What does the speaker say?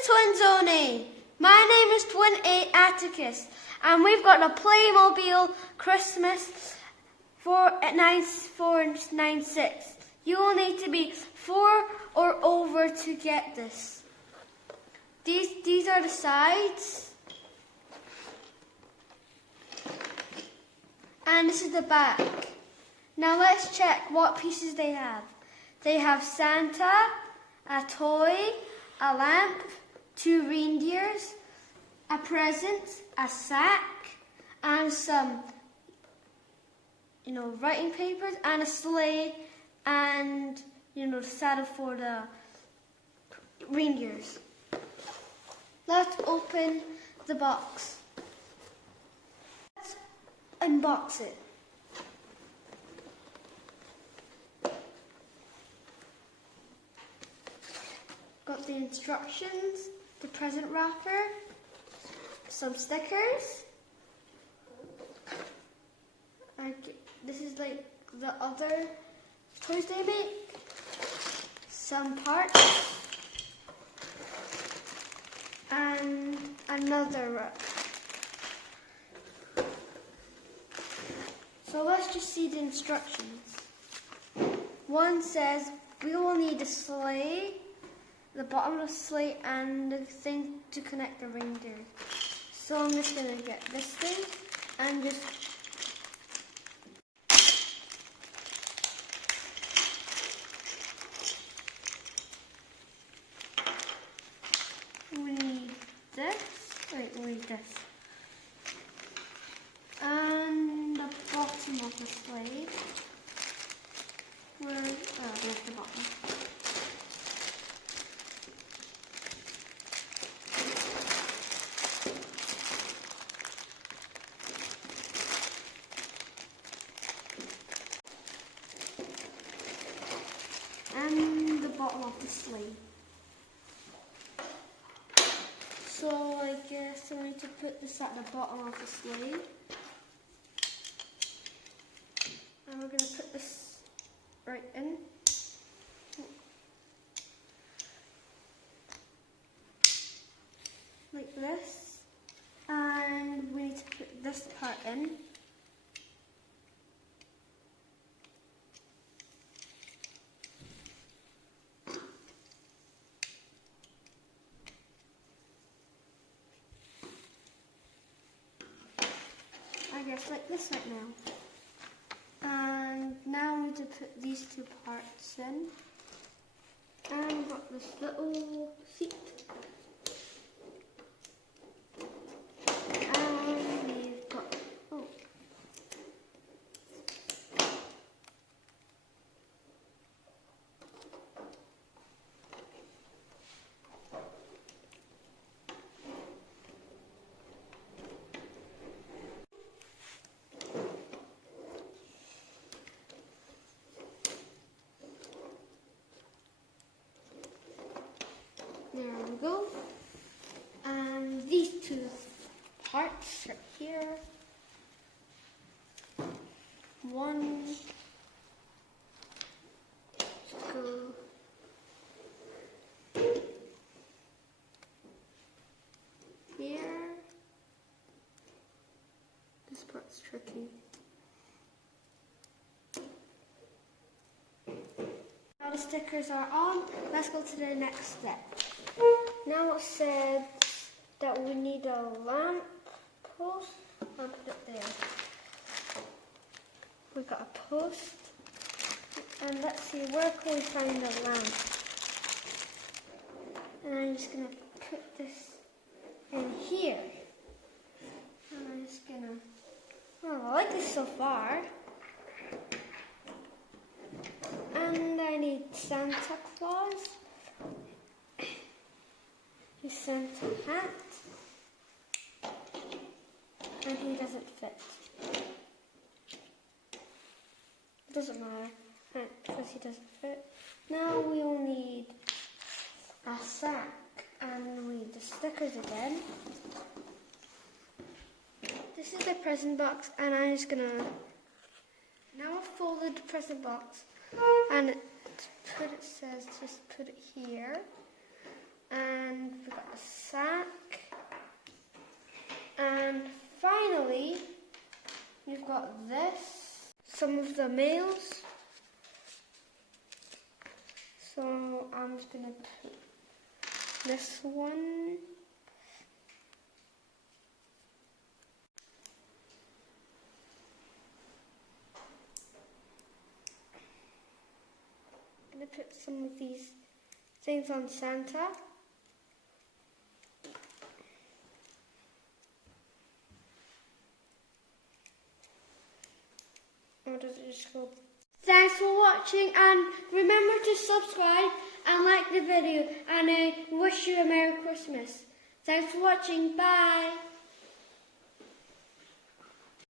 is Twinzoni. My name is Twin 8 Atticus, and we've got a Playmobil Christmas 496. You will need to be 4 or over to get this. These are the sides, and this is the back. Now let's check what pieces they have. They have Santa, a toy, a lamp, 2 reindeers, a present, a sack, and some, writing papers, and a sleigh, and, the saddle for the reindeers. Let's open the box. Let's unbox it. Got the instructions, the present wrapper, some stickers. This is like the other toys they make. Some parts. And another wrap. So let's just see the instructions. One says we will need a sleigh, the bottom of the sleigh, and the thing to connect the reindeer. So I'm just going to get this thing and just we need this and the bottom of the sleigh. There's the bottom. And the bottom of the sleigh. So I guess I need to put this at the bottom of the sleigh. And we're going to put this right in. Like this. And we need to put this part in. I guess like this right now. And now we need to put these 2 parts in. And we've got this little seat. And we've got, there we go. And these 2 parts are here. One go here. This part's tricky. Now the stickers are on. Let's go to the next step. Now it said that we need a lamp post. I'll put it there. We got a post. And let's see, where can we find a lamp? And I'm just going to put this in here. And I'm just going to, I like this so far. And I need Santa Claus. His Santa hat, and he doesn't fit. It doesn't matter, because he doesn't fit. Now we will need a sack, and we need the stickers again. This is the present box, and I'm just gonna, now I've folded the present box, and it says just put it here. And we got the got this, some of the males. So I'm just going to put this one. I'm going to put some of these things on Santa. Or does it just go? Thanks for watching, and remember to subscribe and like the video, and I wish you a Merry Christmas. Thanks for watching. Bye.